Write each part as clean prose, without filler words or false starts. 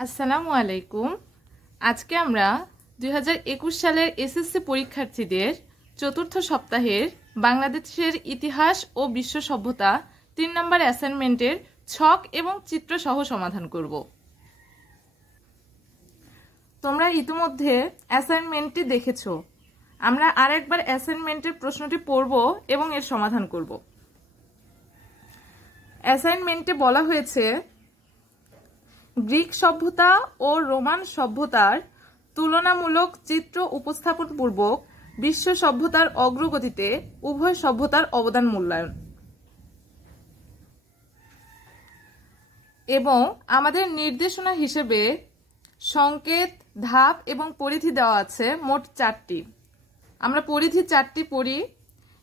আসসালামু আলাইকুম। আজকে আমরা 2021 সালের এসএসসি পরীক্ষার্থীদের চতুর্থ সপ্তাহের বাংলাদেশের ইতিহাস ও বিশ্ব সভ্যতা 3 নম্বর অ্যাসাইনমেন্টের ছক এবং চিত্র সহ সমাধান করব। তোমরা ইতিমধ্যে অ্যাসাইনমেন্টটি দেখেছো। আমরা আরেকবার অ্যাসাইনমেন্টের প্রশ্নটি পড়ব এবং এর সমাধান করব। অ্যাসাইনমেন্টে বলা হয়েছে গ্রিক সভ্যতা ও রোমান সভ্যতার তুলনামূলক চিত্র উপস্থাপন পূর্বক বিশ্ব সভ্যতার অগ্রগতিতে উভয় সভ্যতার অবদান মূল্যায়ন। এবং আমাদের নির্দেশনা হিসেবে সংকেত, ধাপ এবং পরিধি দেওয়া আছে মোট 4টি। আমরা পরিধি 4টি পড়ি।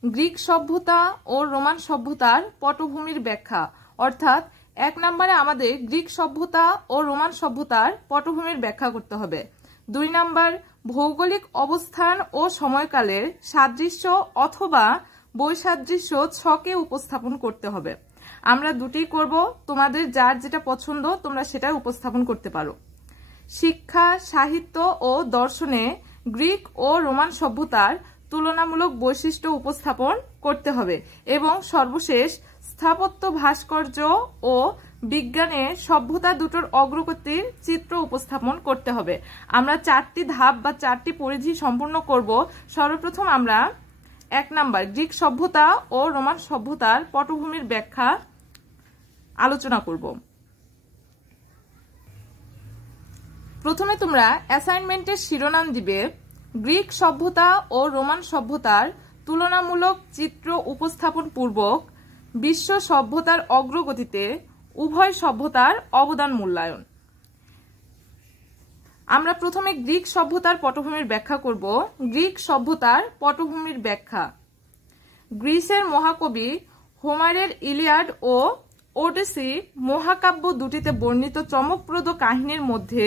গ্রিক সভ্যতা ও রোমান সভ্যতার পটভূমির ব্যাখ্যা, অর্থাৎ 1 নম্বরে আমাদের গ্রিক সভ্যতা ও রোমান সভ্যতার পটভূমির ব্যাখ্যা করতে হবে। 2 নম্বর ভৌগোলিক অবস্থান ও সময়কালের সাদৃশ্য অথবা বৈসাদৃশ্য ছকে উপস্থাপন করতে হবে। আমরা দুটি করব, তোমাদের যার যেটা পছন্দ তোমরা সেটা উপস্থাপন করতে পারো। শিক্ষা, সাহিত্য ও দর্শনে গ্রিক ও রোমান সভ্যতার তুলনামূলক বৈশিষ্ট্য উপস্থাপন করতে হবে। এবং সর্বশেষ স্থাপত্য, ভাস্কর্য ও বিজ্ঞানে সভ্যতা দুটোর অগ্রগতির চিত্র উপস্থাপন করতে হবে। আমরা 4টি ধাপ বা 4টি পরিধি সম্পূর্ণ করব। সর্বপ্রথম আমরা 1 নম্বর গ্রিক সভ্যতা ও রোমান সভ্যতার পটভূমির ব্যাখ্যা আলোচনা করব। প্রথমে তোমরা অ্যাসাইনমেন্টের শিরোনাম দিবে গ্রিক সভ্যতা ও রোমান সভ্যতার তুলনামূলক চিত্র উপস্থাপন পূর্বক বিশ্ব সভ্যতার অগ্রগতিতে উভয় সভ্যতার অবদান মূল্যায়ন। আমরা প্রথমে গ্রিক সভ্যতার পটভূমির ব্যাখ্যা করব। গ্রিক সভ্যতার পটভূমির ব্যাখ্যা। গ্রিসের মহাকবি হোমারের ইলিয়াড ও ওডিসি মহাকাব্য দুটিতে বর্ণিত চমকপ্রদ কাহিনীর মধ্যে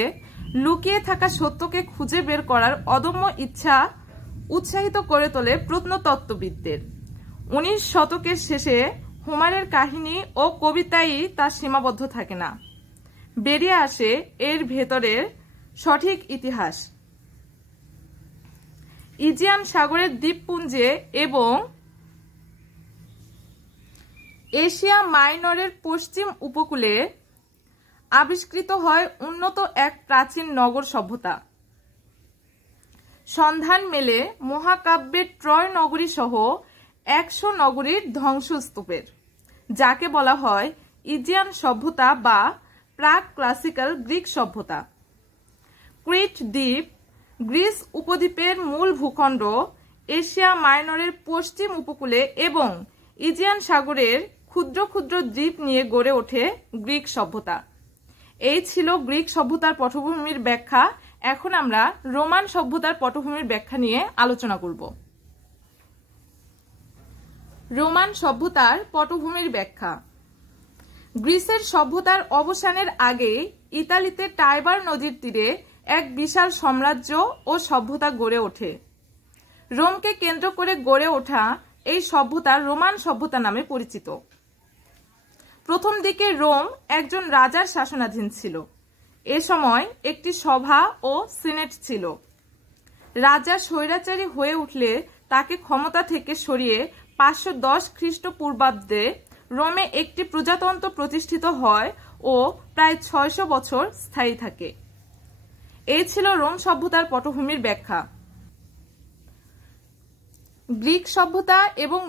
লুকিয়ে থাকা সত্যকে খুঁজে বের করার অদম্য ইচ্ছা উৎসাহিত করে তোলে প্রত্নতত্ত্ববিদদের। 19 শতকের শেষে হোমারের কাহিনী ও কবিতাই তার সীমাবদ্ধ থাকে না, বেরিয়ে আসে এর ভেতরের সঠিক ইতিহাস। ইজিয়ান সাগরের দ্বীপপুঞ্জে এবং এশিয়া মাইনরের পশ্চিম উপকূলে আবিষ্কৃত হয় উন্নত এক প্রাচীন নগর সভ্যতা। সন্ধান মেলে মহাকাব্যের ট্রয় নগরী সহ 100 নগরীর ধ্বংসস্তূপের, যাকে বলা হয় ইজিয়ান সভ্যতা বা প্রাক ক্লাসিক্যাল গ্রিক সভ্যতা। ক্রিট দ্বীপ গ্রিস উপদ্বীপের মূল ভূখণ্ড, এশিয়া মাইনরের পশ্চিম উপকূলে এবং ইজিয়ান সাগরের ক্ষুদ্র ক্ষুদ্র দ্বীপ নিয়ে গড়ে ওঠে গ্রিক সভ্যতা। এই ছিল গ্রিক সভ্যতার পটভূমির ব্যাখ্যা। এখন আমরা রোমান সভ্যতার পটভূমির ব্যাখ্যা নিয়ে আলোচনা করব। রোমান সভ্যতার পটভূমির ব্যাখ্যা। গ্রিসের সভ্যতার অবসানের আগে ইতালিতে টাইবার নদীর তীরে এক বিশাল সাম্রাজ্য ও সভ্যতা গড়ে ওঠে। রোমকে কেন্দ্র করে গড়ে ওঠা এই সভ্যতা রোমান সভ্যতা নামে পরিচিত। প্রথম দিকে রোম একজন রাজার শাসনাধীন ছিল। এ সময় একটি সভা ও সিনেট ছিল। রাজা স্বৈরাচারী হয়ে উঠলে তাকে ক্ষমতা থেকে সরিয়ে 510 খ্রিস্টপূর্বাব্দে রোমে একটি প্রজাতন্ত্র প্রতিষ্ঠিত হয় ও প্রায় 600 বছর স্থায়ী থাকে। এই ছিল রোম সভ্যতার পটভূমির ব্যাখ্যা। গ্রিক সভ্যতা এবং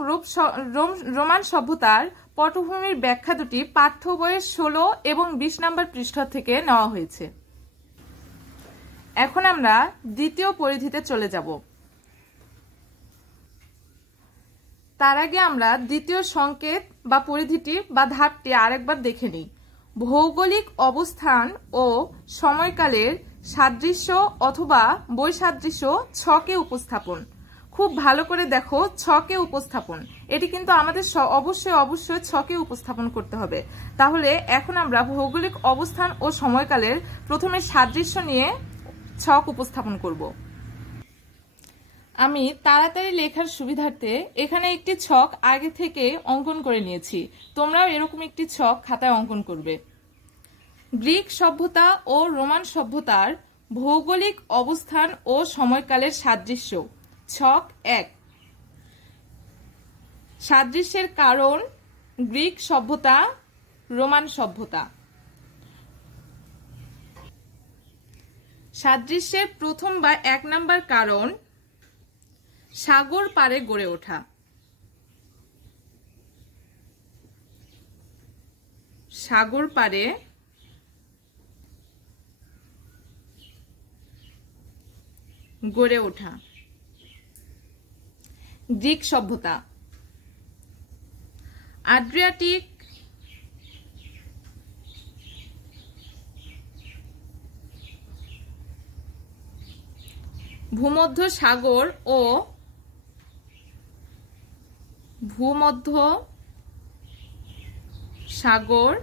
রোমান সভ্যতার পটভূমির ব্যাখ্যা দুটি পাঠ্য বইয়ের 16 এবং 20 নম্বর পৃষ্ঠা থেকে নেওয়া হয়েছে। এখন আমরা দ্বিতীয় পরিধিতে চলে যাব। তার আগে আমরা দ্বিতীয় সংকেত বা পরিধিটি বা ধাপটি আরেকবার দেখে নিই। ভৌগোলিক অবস্থান ও সময়কালের সাদৃশ্য অথবা বৈসাদৃশ্য ছকে উপস্থাপন। খুব ভালো করে দেখো, ছকে উপস্থাপন। এটি কিন্তু আমাদের অবশ্যই ছকে উপস্থাপন করতে হবে। তাহলে এখন আমরা ভৌগোলিক অবস্থান ও সময়কালের প্রথমে সাদৃশ্য নিয়ে ছক উপস্থাপন করব। আমি তাড়াতাড়ি লেখার সুবিধার্থে এখানে একটি ছক আগে থেকে অঙ্কন করে নিয়েছি। তোমরাও এরকম একটি ছক খাতায় অঙ্কন করবে। গ্রিক সভ্যতা ও রোমান সভ্যতার ভৌগোলিক অবস্থান ও সময়কালের সাদৃশ্য। ছক 1। সাদৃশ্যের কারণ গ্রিক সভ্যতা, রোমান সভ্যতা। সাদৃশ্যের প্রথম বা 1 নম্বর কারণ সাগর পাড়ে গড়ে ওঠা। সাগর পাড়ে গড়ে ওঠা গ্রিক সভ্যতা। আড্রিয়াটিক ভূমধ্য সাগর ও ভূমধ্য সাগর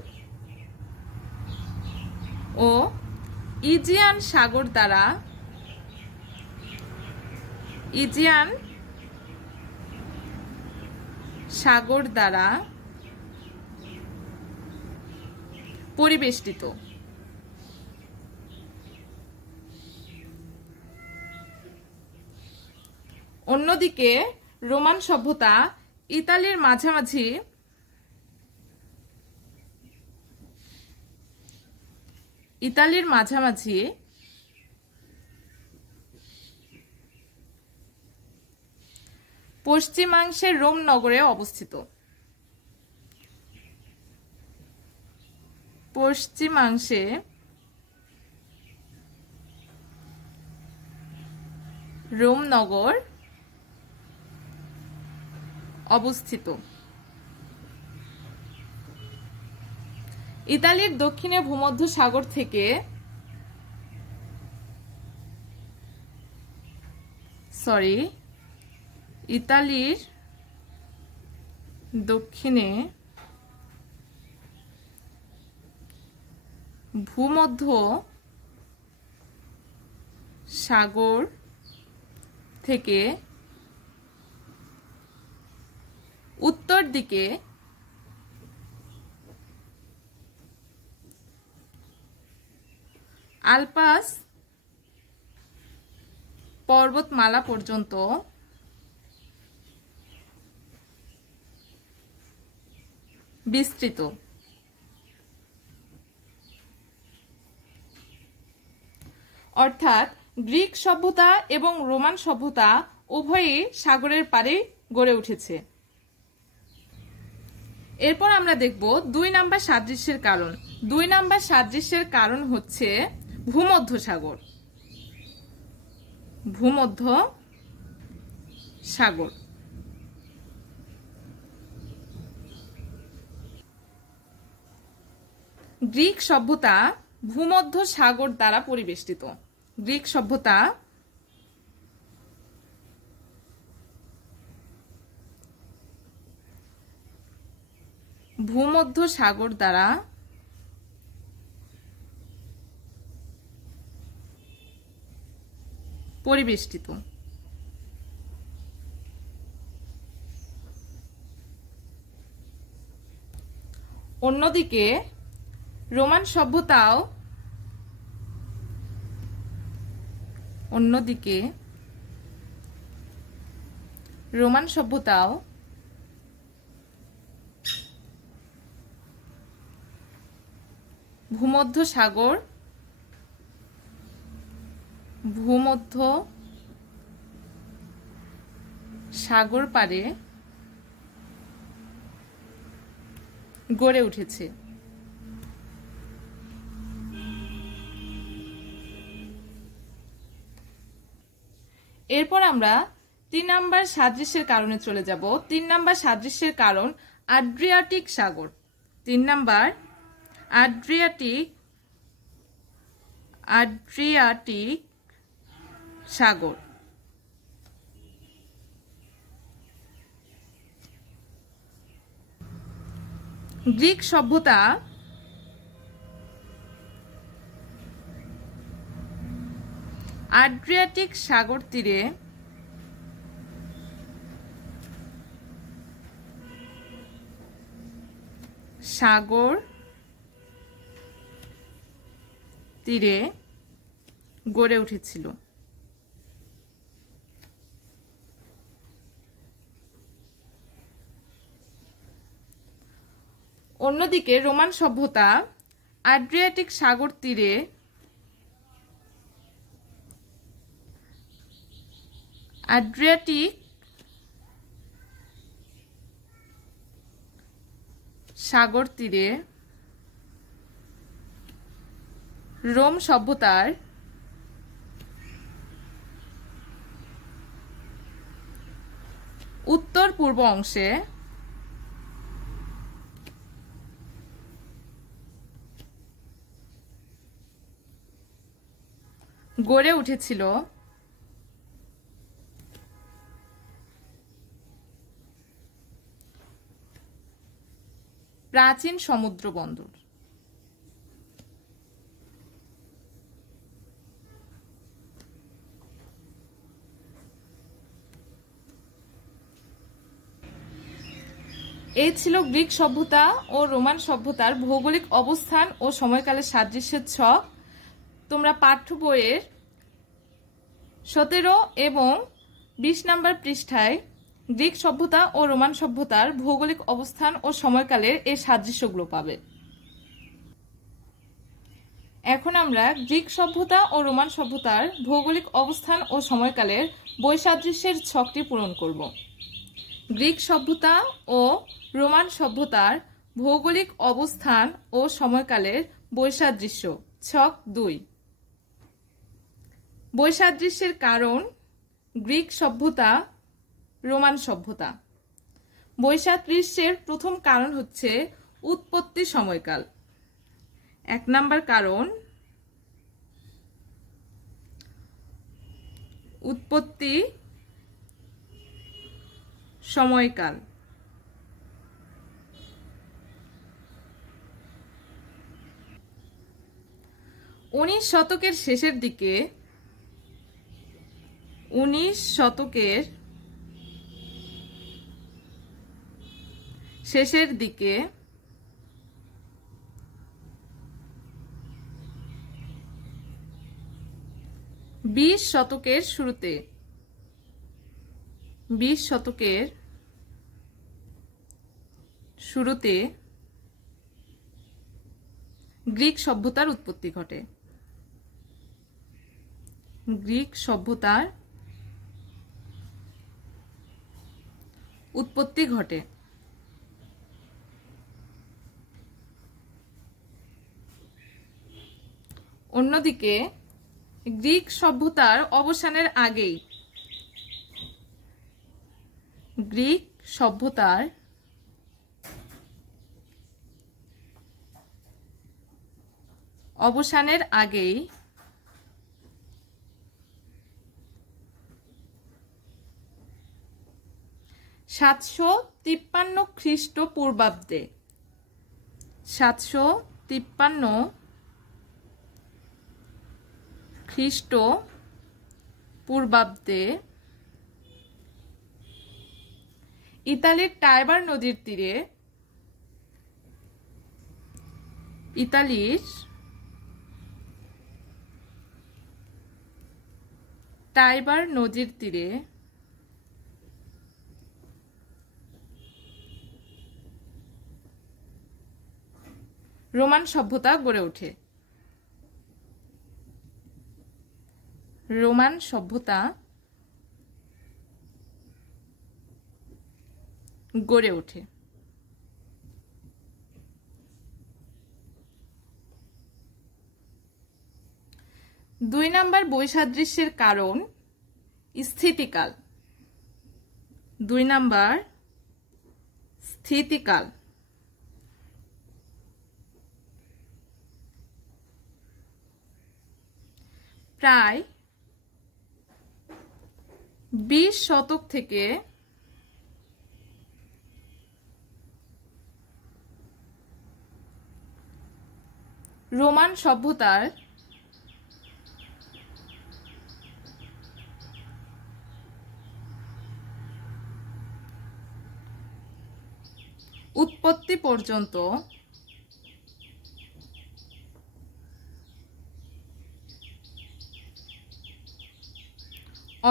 ও ইজিয়ান সাগর দ্বারা পরিবেষ্টিত। অন্যদিকে রোমান সভ্যতা ইতালির মাঝামাঝি পশ্চিমাংশে রোম নগরে অবস্থিত। পশ্চিমাংশে রোম নগর অবস্থিত। ইতালির দক্ষিণে ভূমধ্য সাগর থেকে ইতালির দক্ষিণে ভূমধ্য সাগর থেকে উত্তর দিকে আলপাস পর্বতমালা পর্যন্ত বিস্তৃত। অর্থাৎ গ্রিক সভ্যতা এবং রোমান সভ্যতা উভয়ই সাগরের পাড়ে গড়ে উঠেছে। এরপর আমরা দেখব 2 নাম্বার সাদৃশ্যের কারণ। 2 নাম্বার সাদৃশ্যের কারণ হচ্ছে ভূমধ্য সাগর। ভূমধ্য সাগর। গ্রিক সভ্যতা ভূমধ্য সাগর দ্বারা পরিবেষ্টিত। গ্রিক সভ্যতা ভূমধ্য সাগর দ্বারা পরিবেষ্টিত। অন্যদিকে রোমান সভ্যতাও ভূমধ্য সাগর পাড়ে গড়ে উঠেছে। এরপর আমরা 3 নাম্বার সাদৃশ্যের কারণে চলে যাব। 3 নাম্বার সাদৃশ্যের কারণ আড্রিয়াটিক সাগর। 3 নাম্বার আড্রিয়াটিক সাগর। গ্রিক সভ্যতা আড্রিয়াটিক সাগর তীরে সাগর তীরে গড়ে উঠেছিল। অন্যদিকে রোমান সভ্যতা আড্রিয়াটিক সাগর তীরে রোম সভ্যতার উত্তর পূর্ব অংশে গড়ে উঠেছিল প্রাচীন সমুদ্র বন্দর। এই ছিল গ্রিক সভ্যতা ও রোমান সভ্যতার ভৌগোলিক অবস্থান ও সময়কালের সাদৃশ্যের ছক। তোমরা পাঠ্য বইয়ের 17 এবং 20 নম্বর পৃষ্ঠায় গ্রিক সভ্যতা ও রোমান সভ্যতার ভৌগোলিক অবস্থান ও সময়কালের এই সাদৃশ্যগুলো পাবে। এখন আমরা গ্রিক সভ্যতা ও রোমান সভ্যতার ভৌগোলিক অবস্থান ও সময়কালের বৈসাদৃশ্যের ছকটি পূরণ করব। গ্রিক সভ্যতা ও রোমান সভ্যতার ভৌগোলিক অবস্থান ও সময়কালের বৈসাদৃশ্য ছক 2। বৈসাদৃশ্যের কারণ গ্রিক সভ্যতা, রোমান সভ্যতা। বৈসাদৃশ্যের প্রথম কারণ হচ্ছে উৎপত্তি সময়কাল। 1 নম্বর কারণ উৎপত্তি সময়কাল। উনিশ শতকের শেষের দিকে বিশ শতকের শুরুতে গ্রিক সভ্যতার উৎপত্তি ঘটে। গ্রিক সভ্যতার উৎপত্তি ঘটে। অন্যদিকে গ্রিক সভ্যতার অবসানের আগেই আগেই 753 খ্রিস্টপূর্বাব্দে 753 খ্রিস্টপূর্বাব্দে ইতালির টাইবার নদীর তীরে রোমান সভ্যতা গড়ে ওঠে। রোমান সভ্যতা গড়ে ওঠে। 2 নম্বর বৈসাদৃশ্যের কারণ স্থিতিকাল। 2 নম্বর স্থিতিকাল। প্রায় 20 শতক থেকে রোমান সভ্যতার উৎপত্তি পর্যন্ত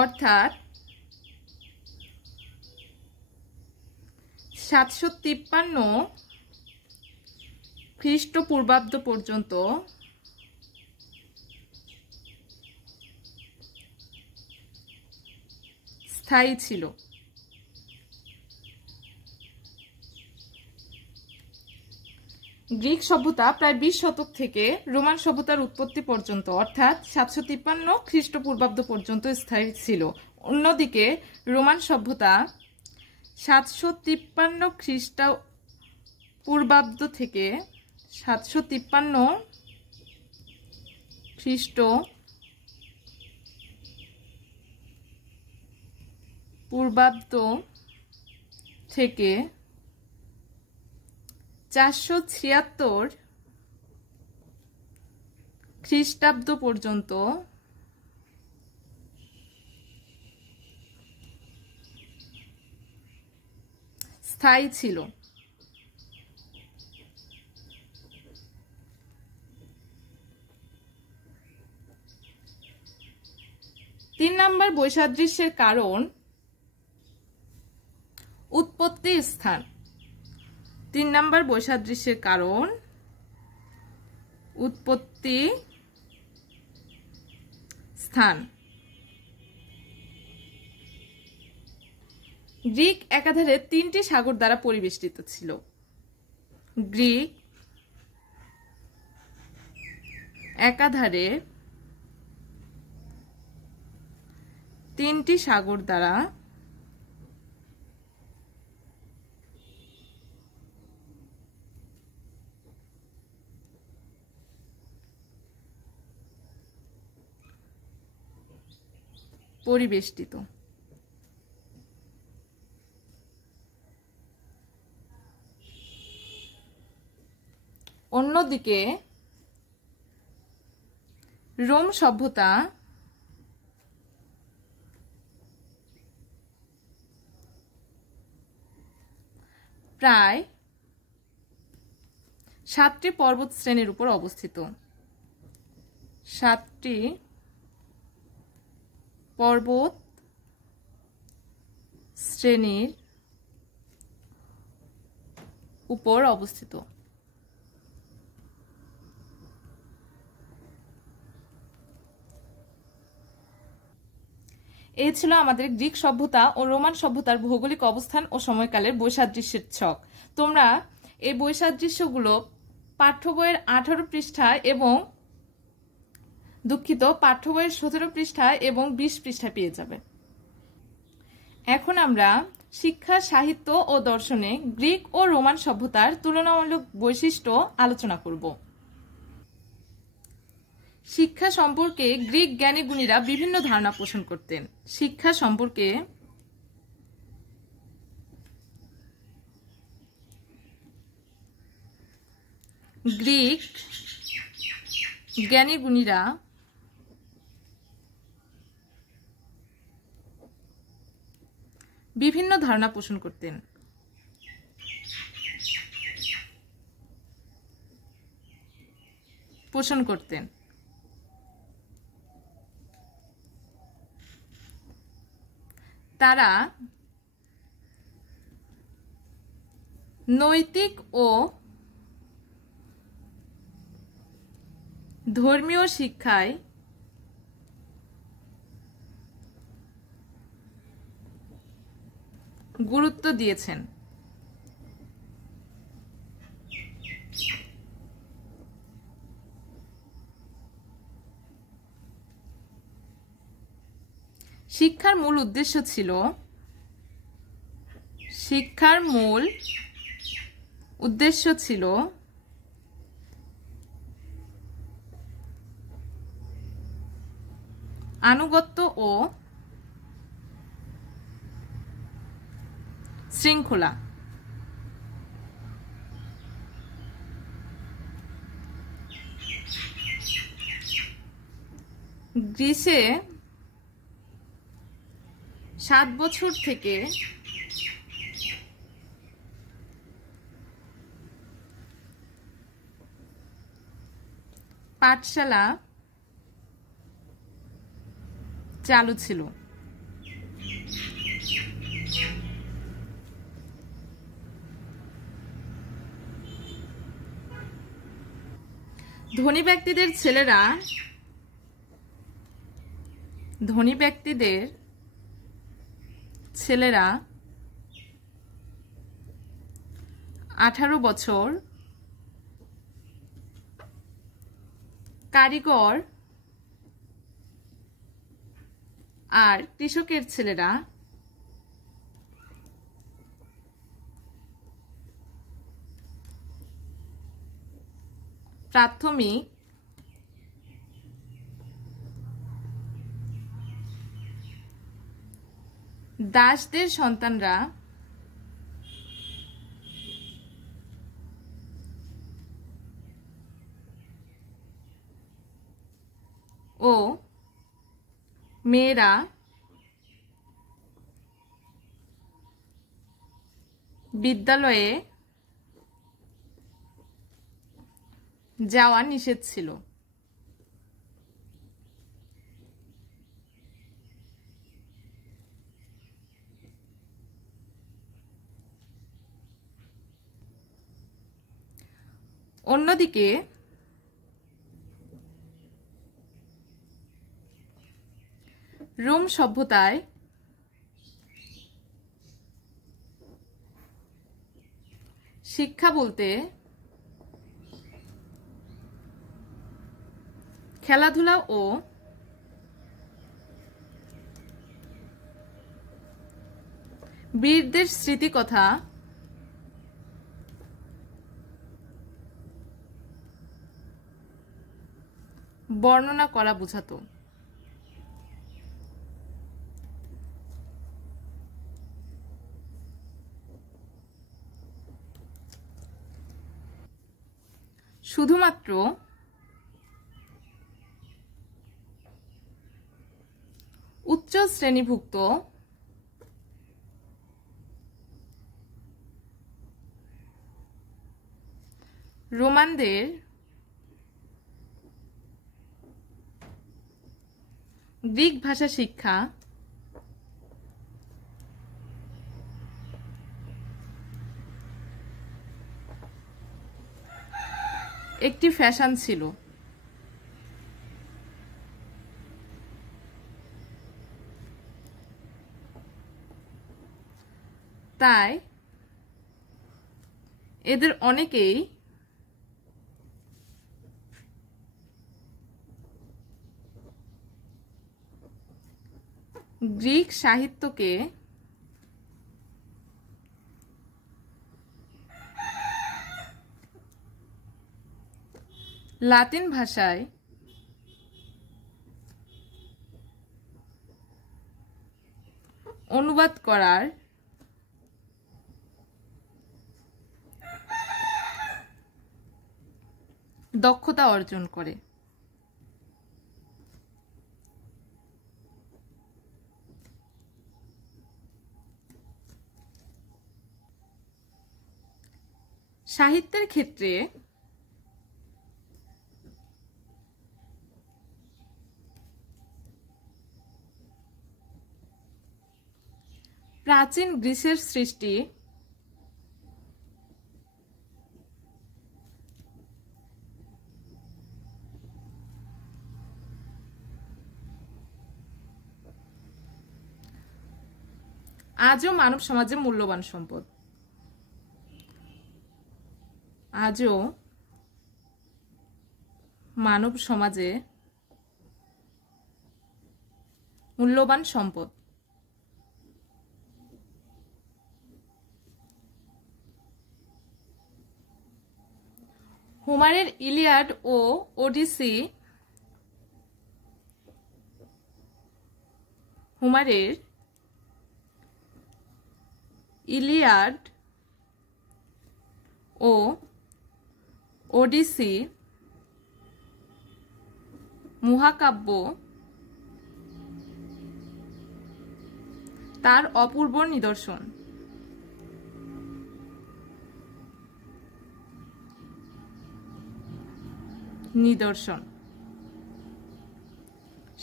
অর্থাৎ 753 খ্রিস্টপূর্বাব্দ পর্যন্ত স্থায়ী ছিল। গ্রিক সভ্যতা প্রায় 20 শতক থেকে রোমান সভ্যতার উৎপত্তি পর্যন্ত অর্থাৎ 753 খ্রিস্টপূর্বাব্দ পর্যন্ত স্থায়ী ছিল। অন্যদিকে রোমান সভ্যতা 753 খ্রিস্টপূর্বাব্দ থেকে 753 খ্রিস্টপূর্বাব্দ থেকে 476 খ্রিস্টাব্দ পর্যন্ত স্থায়ী ছিল। 3 নম্বর বৈসাদৃশ্যের কারণ উৎপত্তি স্থান। 3 নম্বর বৈসাদৃশ্যের কারণ উৎপত্তি স্থান। গ্রিক একাধারে 3টি সাগর দ্বারা পরিবেষ্টিত ছিল। গ্রিক একাধারে 3টি সাগর দ্বারা পরিবেষ্টিত। অন্যদিকে রোম সভ্যতা প্রায় 7টি পর্বত শ্রেণীর উপর অবস্থিত। 7টি পর্বত শ্রেণীর উপর অবস্থিত। এই ছিল আমাদের গ্রিক সভ্যতা ও রোমান সভ্যতার ভৌগোলিক অবস্থান ও সময়কালের বৈসাদৃশ্যের ছক। তোমরা এই বৈসাদৃশ্যগুলো পাঠ্য বইয়ের 18 পৃষ্ঠায় এবং পাঠ্য বইয়ের 17 পৃষ্ঠায় এবং 20 পৃষ্ঠায় পেয়ে যাবে। এখন আমরা শিক্ষা, সাহিত্য ও দর্শনে গ্রিক ও রোমান সভ্যতার তুলনামূলক বৈশিষ্ট্য আলোচনা করব। শিক্ষা সম্পর্কে গ্রিক জ্ঞানী গুণীরা বিভিন্ন ধারণা পোষণ করতেন। শিক্ষা সম্পর্কে গ্রিক জ্ঞানী গুণীরা বিভিন্ন ধারণা পোষণ করতেন। তারা নৈতিক ও ধর্মীয় শিক্ষায় গুরুত্ব দিয়েছেন। শিক্ষার মূল উদ্দেশ্য ছিল আনুগত্য ও শৃঙ্খলা। গ্রিসে 7 বছর থেকে পাঠশালা চালু ছিল। ধনী ব্যক্তিদের ছেলেরা 18 বছর, কারিগর আর কৃষকের ছেলেরা প্রাথমিক, দাসদের সন্তানরা ও মেয়েরা বিদ্যালয়ে যাওয়া নিষেধ ছিল। অন্যদিকে রোম সভ্যতায় শিক্ষা বলতে খেলাধুলা ও বীরদের স্মৃতিকথা বর্ণনা করা বোঝাতো। শুধুমাত্র উচ্চ শ্রেণীভুক্ত রোমানদের গ্রিক ভাষা শিক্ষা একটি ফ্যাশন ছিল। তাই এদের অনেকেই গ্রিক সাহিত্যকে লাতিন ভাষায় অনুবাদ করার দক্ষতা অর্জন করে। সাহিত্যের ক্ষেত্রে প্রাচীন গ্রিসের সৃষ্টি আজও মানব সমাজে মূল্যবান সম্পদ। আজও মানব সমাজে মূল্যবান সম্পদ। হোমারের ইলিয়াড ও ওডিসি হোমারের ইলিয়াড ও ওডিসি মহাকাব্য তার অপূর্ব নিদর্শন।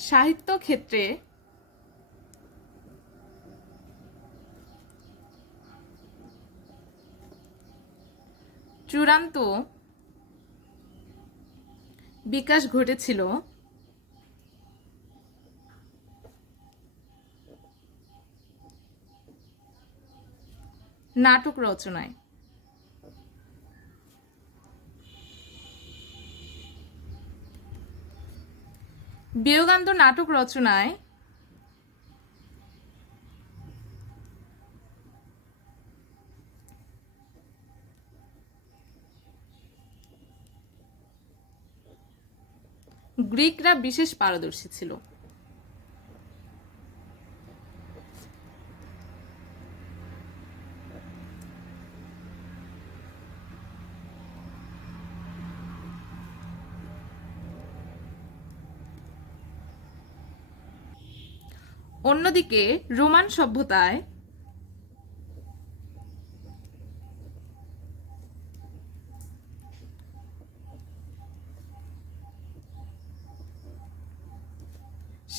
সাহিত্য ক্ষেত্রে চূড়ান্ত বিকাশ ঘটেছিল নাটক রচনায়। বিয়োগান্ত নাটক রচনায় গ্রিকরা বিশেষ পারদর্শী ছিল। অন্যদিকে রোমান সভ্যতায়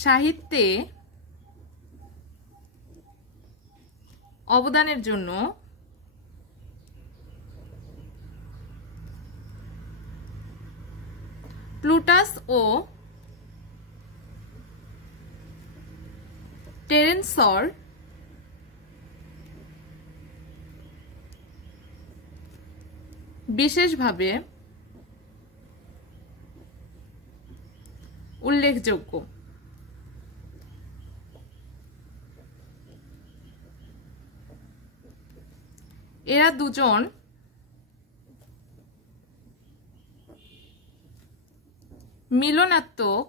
সাহিত্যে অবদানের জন্য প্লুটাস ও টেরেন্সর বিশেষভাবে উল্লেখযোগ্য। এরা দুজন মিলনাত্মক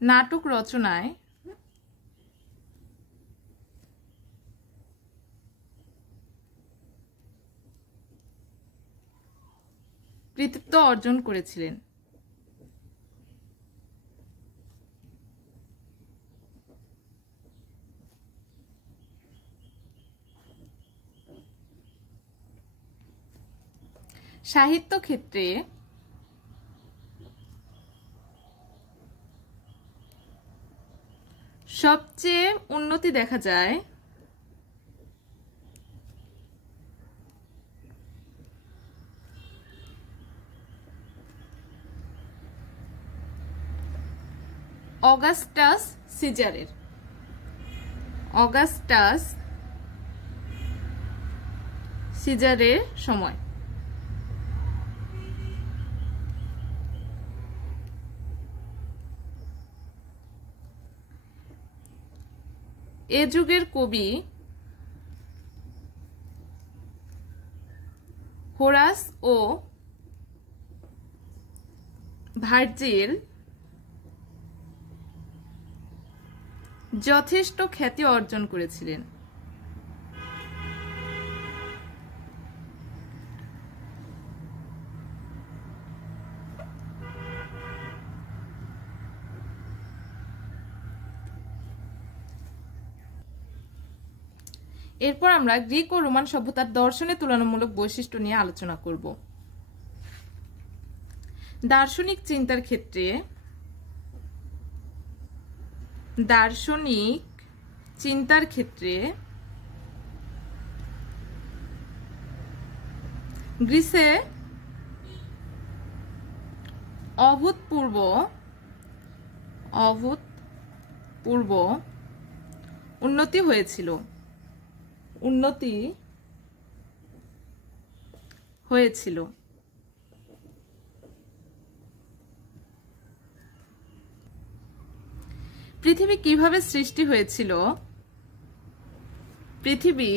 নাটক রচনায় কৃতিত্ব অর্জন করেছিলেন। সাহিত্য ক্ষেত্রে সবচেয়ে উন্নতি দেখা যায় অগাস্টাস সিজারের। অগাস্টাস সিজারের সময় এ যুগের কবি হোরাস ও ভার্জিল যথেষ্ট খ্যাতি অর্জন করেছিলেন। এরপর আমরা গ্রিক ও রোমান সভ্যতার দর্শনের তুলনামূলক বৈশিষ্ট্য নিয়ে আলোচনা করব। দার্শনিক চিন্তার ক্ষেত্রে গ্রিসে অভূতপূর্ব উন্নতি হয়েছিল। পৃথিবী কিভাবে সৃষ্টি হয়েছিল? পৃথিবী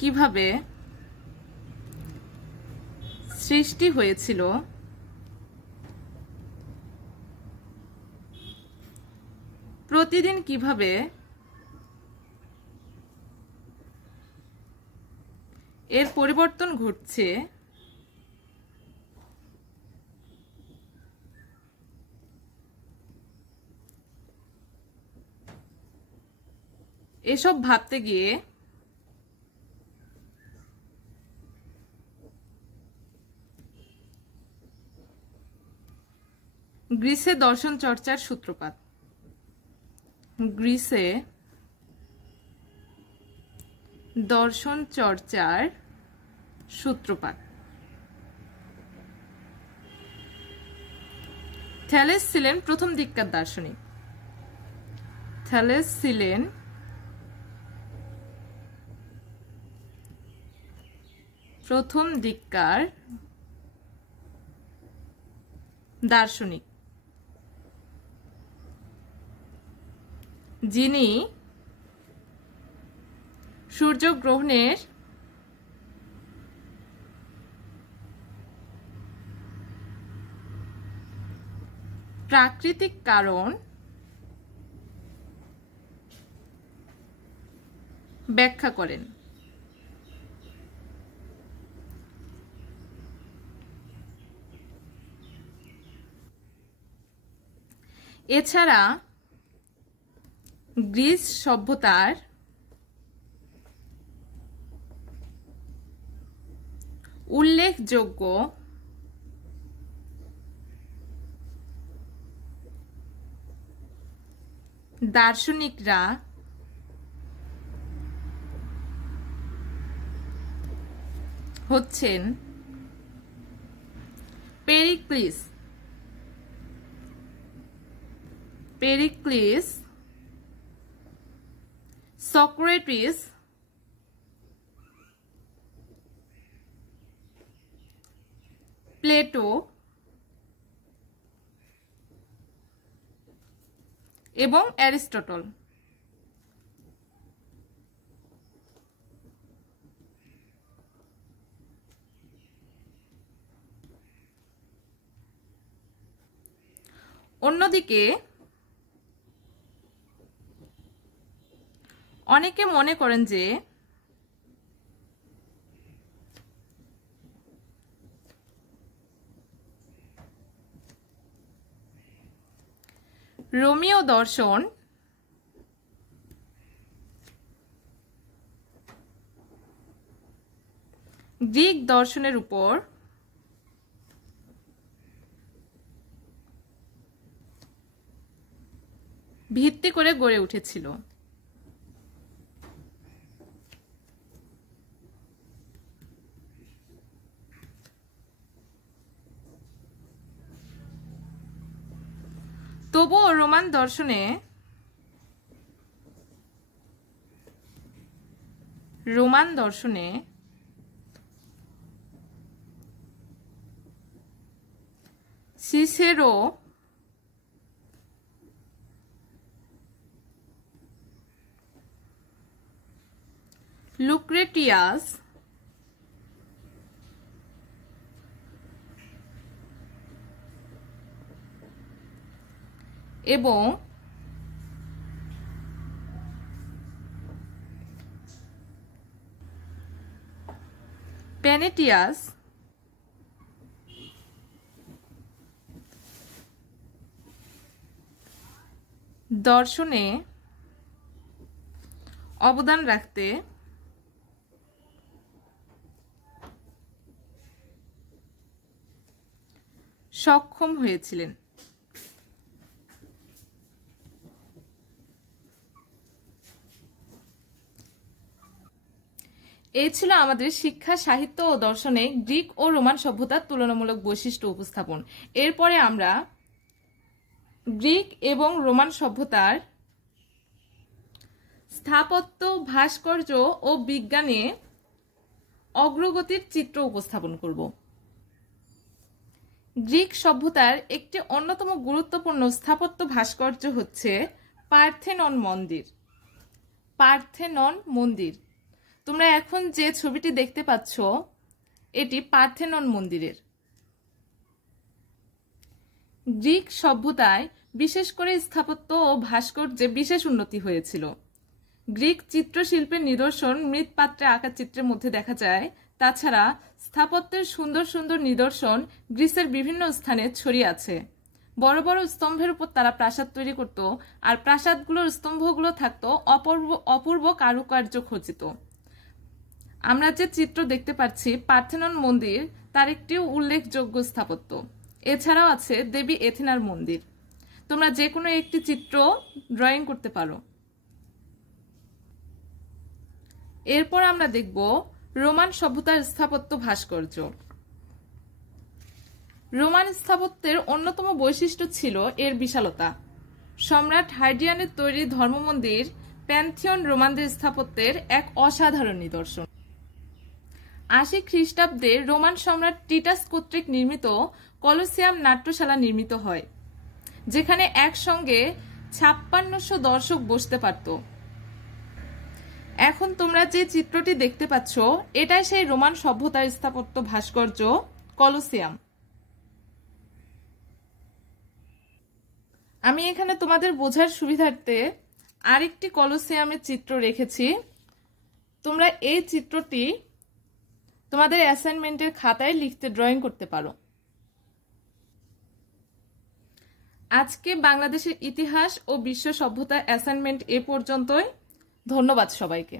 কিভাবে সৃষ্টি হয়েছিল প্রতিদিন কিভাবে এর পরিবর্তন ঘটছে এসব ভাবতে গিয়ে গ্রিসে দর্শন চর্চার সূত্রপাত। গ্রিসে দর্শন চর্চার সূত্রপাত। থ্যালেস ছিলেন প্রথম দিককার দার্শনিক। থ্যালেস ছিলেন প্রথম দিককার দার্শনিক, যিনি সূর্যগ্রহণের প্রাকৃতিক কারণ ব্যাখ্যা করেন। এছাড়া গ্রিস সভ্যতার উল্লেখযোগ্য দার্শনিকরা হচ্ছেন পেরিক্লিস, সক্রেটিস, প্লেটো এবং অ্যারিস্টটল। অন্যদিকে অনেকে মনে করেন যে রোমীয় দর্শন গ্রিক দর্শনের উপর ভিত্তি করে গড়ে উঠেছিল। তবুও রোমান দর্শনে সিসেরো, লুক্রেটিয়াস এবং পেনেটিয়াস দর্শনে অবদান রাখতে সক্ষম হয়েছিলেন। এই ছিল আমাদের শিক্ষা, সাহিত্য ও দর্শনে গ্রিক ও রোমান সভ্যতার তুলনামূলক বৈশিষ্ট্য উপস্থাপন। এরপরে আমরা গ্রিক এবং রোমান সভ্যতার স্থাপত্য, ভাস্কর্য ও বিজ্ঞানে অগ্রগতির চিত্র উপস্থাপন করব। গ্রিক সভ্যতার একটি অন্যতম গুরুত্বপূর্ণ স্থাপত্য ভাস্কর্য হচ্ছে পার্থেনন মন্দির। তোমরা এখন যে ছবিটি দেখতে পাচ্ছ এটি পার্থেনন মন্দিরের। গ্রিক সভ্যতায় বিশেষ করে স্থাপত্য ও ভাস্কর্যে বিশেষ উন্নতি হয়েছিল। গ্রিক চিত্রশিল্পের নিদর্শন মৃৎপাত্রে আঁকা চিত্রের মধ্যে দেখা যায়। তাছাড়া স্থাপত্যের সুন্দর সুন্দর নিদর্শন গ্রিসের বিভিন্ন স্থানে ছড়িয়ে আছে। বড় বড় স্তম্ভের উপর তারা প্রাসাদ তৈরি করত, আর প্রাসাদগুলোর স্তম্ভগুলো থাকতো অপূর্ব কারুকার্য খচিত। আমরা যে চিত্র দেখতে পাচ্ছি পার্থেনন মন্দির, তার একটি উল্লেখযোগ্য স্থাপত্য। এছাড়াও আছে দেবী এথেনার মন্দির। তোমরা যে কোনো একটি চিত্র ড্রয়িং করতে পারো। এরপর আমরা দেখব রোমান সভ্যতার স্থাপত্য ভাস্কর্য। রোমান স্থাপত্যের অন্যতম বৈশিষ্ট্য ছিল এর বিশালতা। সম্রাট হাইডিয়ানের তৈরি ধর্মমন্দির প্যান্থিয়ন রোমানদের স্থাপত্যের এক অসাধারণ নিদর্শন। 80 খ্রিস্টাব্দে রোমান সম্রাট টিটাস কর্তৃক নির্মিত কলোসিয়াম নাট্যশালা নির্মিত হয়, যেখানে একসঙ্গে 5600 দর্শক বসতে পারত। এখন তোমরা যে চিত্রটি দেখতে পাচ্ছ, এটাই সেই রোমান সভ্যতার স্থাপত্য ভাস্কর্য কলোসিয়াম। আমি এখানে তোমাদের বোঝার সুবিধার্থে আরেকটি কলোসিয়ামের চিত্র রেখেছি। তোমরা এই চিত্রটি তোমাদের অ্যাসাইনমেন্টের খাতায় লিখতে ড্রয়িং করতে পারো। আজকে বাংলাদেশের ইতিহাস ও বিশ্ব সভ্যতা অ্যাসাইনমেন্ট এ পর্যন্তই। ধন্যবাদ সবাইকে।